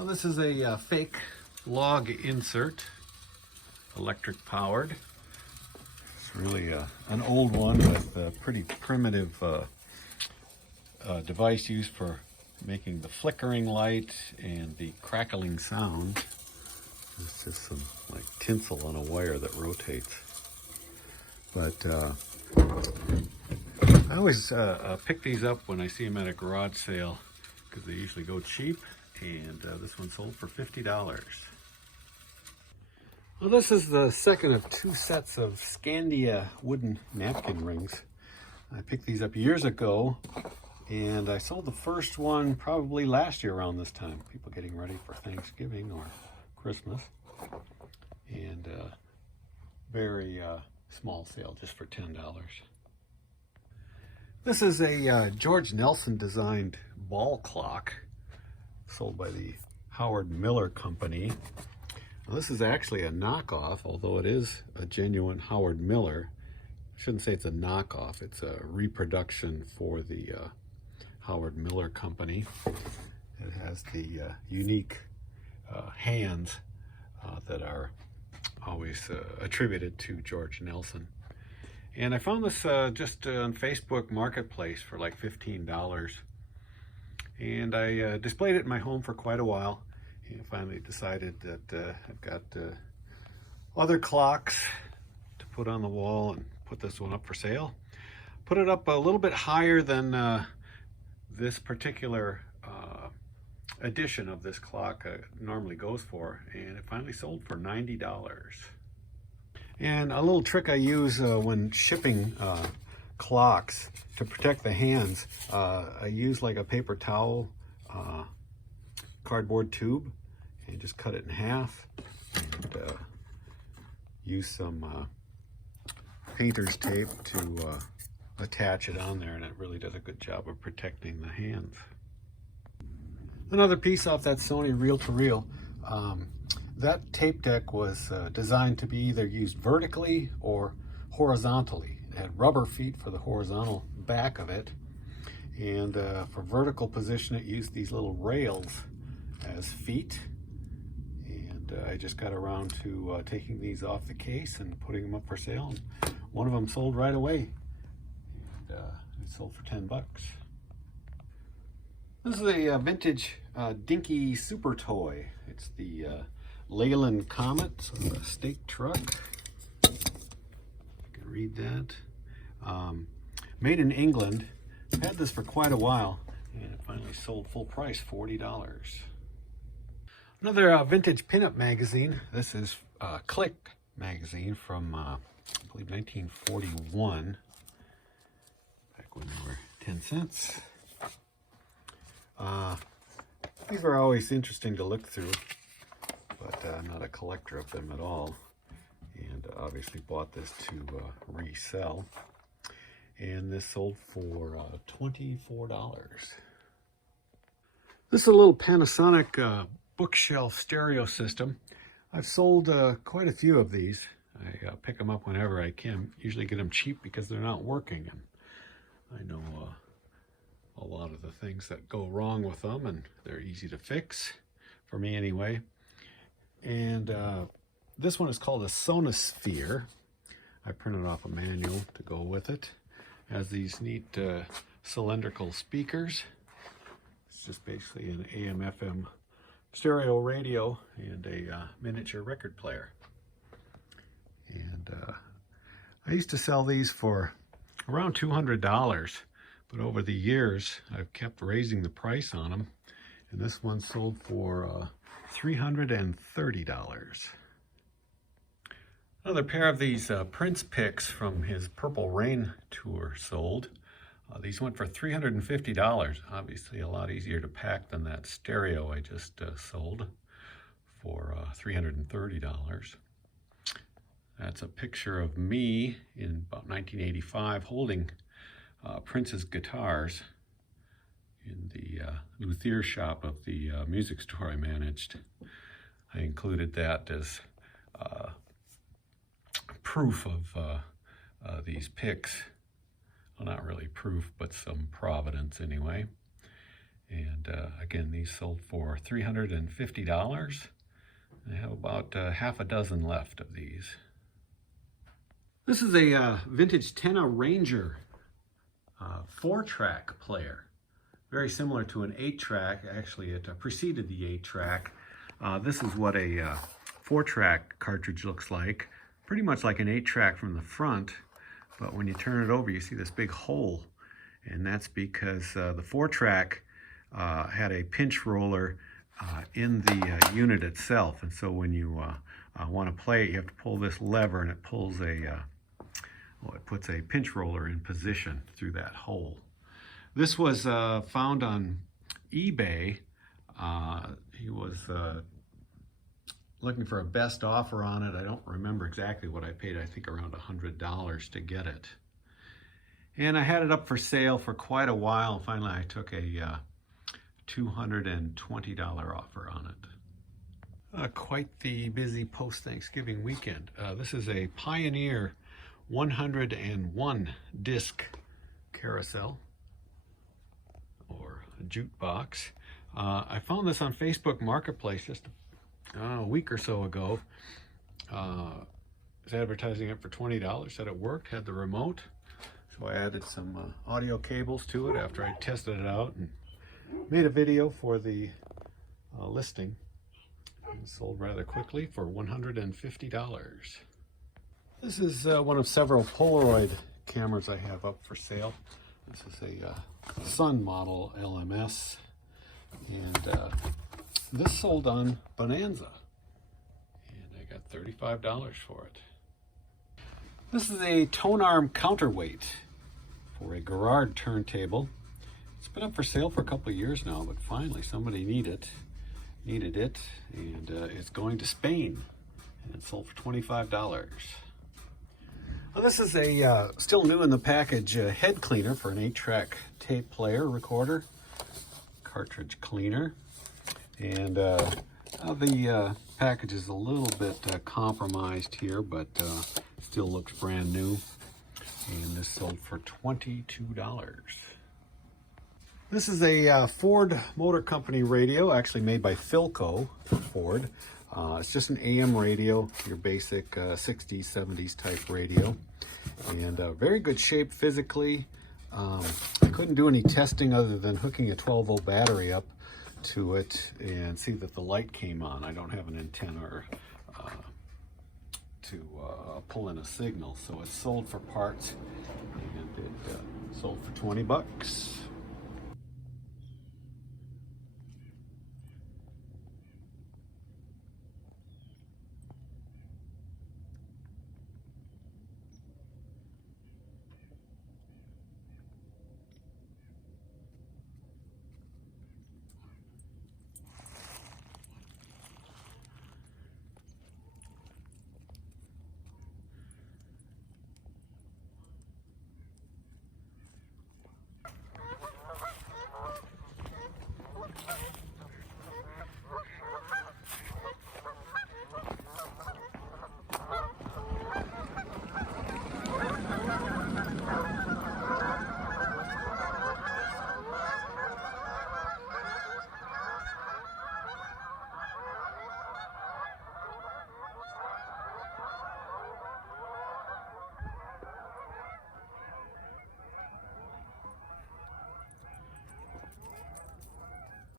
Well, this is a fake log insert, electric powered. It's really an old one with a pretty primitive device used for making the flickering light and the crackling sound. It's just some like tinsel on a wire that rotates. But I always pick these up when I see them at a garage sale because they usually go cheap, and this one sold for $50. Well, this is the second of two sets of Scandia wooden napkin rings. I picked these up years ago, and I sold the first one probably last year around this time. People getting ready for Thanksgiving or Christmas. And very small sale, just for $10. This is a George Nelson designed ball clock sold by the Howard Miller Company. Now, this is actually a knockoff, although it is a genuine Howard Miller. I shouldn't say it's a knockoff, it's a reproduction for the Howard Miller Company. It has the unique hands that are always attributed to George Nelson. And I found this just on Facebook Marketplace for like $15. And I displayed it in my home for quite a while. And finally decided that I've got other clocks to put on the wall and put this one up for sale. Put it up a little bit higher than this particular edition of this clock normally goes for, and it finally sold for $90. And a little trick I use when shipping clocks to protect the hands, I use like a paper towel cardboard tube and just cut it in half and use some painter's tape to attach it on there, and it really does a good job of protecting the hands. Another piece off that Sony reel-to-reel. That tape deck was designed to be either used vertically or horizontally. It had rubber feet for the horizontal back of it, and for vertical position it used these little rails as feet. And I just got around to taking these off the case and putting them up for sale. And one of them sold right away, and it sold for $10. This is a vintage dinky super toy. It's the Leyland Comet, so a stake truck. You can read that. Made in England. I've had this for quite a while, and it finally sold full price, $40. Another vintage pinup magazine. This is Click magazine from, I believe, 1941. Back when they were 10 cents. These are always interesting to look through, but I'm not a collector of them at all, and obviously bought this to resell, and this sold for $24. This is a little Panasonic bookshelf stereo system. I've sold quite a few of these. I pick them up whenever I can, usually get them cheap because they're not working, and I know a lot of the things that go wrong with them, and they're easy to fix, for me anyway. And this one is called a Sonosphere. I printed off a manual to go with it. It has these neat cylindrical speakers. It's just basically an AM/FM stereo radio and a miniature record player. And I used to sell these for around $200. But over the years, I've kept raising the price on them, and this one sold for $330. Another pair of these Prince picks from his Purple Rain tour sold. These went for $350. Obviously a lot easier to pack than that stereo I just sold for $330. That's a picture of me in about 1985 holding Prince's guitars in the luthier shop of the music store I managed. I included that as proof of these picks. Well, not really proof, but some providence anyway. And again, these sold for $350. I have about half a dozen left of these. This is a vintage Tenna Ranger 4-track player. Very similar to an 8-track. Actually, it preceded the 8-track. This is what a 4-track cartridge looks like. Pretty much like an 8-track from the front, but when you turn it over, you see this big hole. And that's because the 4-track had a pinch roller in the unit itself. And so when you want to play it, you have to pull this lever, and it pulls a it puts a pinch roller in position through that hole. This was found on eBay. He was looking for a best offer on it. I don't remember exactly what I paid. I think around $100 to get it. And I had it up for sale for quite a while. Finally, I took a $220 offer on it. Quite the busy post-Thanksgiving weekend. This is a Pioneer 101 disc carousel or a jukebox. I found this on Facebook Marketplace just a week or so ago. Was advertising it for $20, said it worked, had the remote. So I added some audio cables to it after I tested it out and made a video for the listing. It sold rather quickly for $150. This is one of several Polaroid cameras I have up for sale. This is a Sun model LMS, and this sold on Bonanza, and I got $35 for it. This is a tone arm counterweight for a Garrard turntable. It's been up for sale for a couple of years now, but finally somebody needed it, and it's going to Spain, and it sold for $25. Well, this is a still new in the package head cleaner for an 8-track tape player recorder, cartridge cleaner, and the package is a little bit compromised here, but still looks brand new, and this sold for $22. This is a Ford Motor Company radio, actually made by Philco Ford. It's just an AM radio, your basic 60s, 70s type radio, and very good shape physically. I couldn't do any testing other than hooking a 12-volt battery up to it and see that the light came on. I don't have an antenna to pull in a signal, so it's sold for parts, and it sold for $20.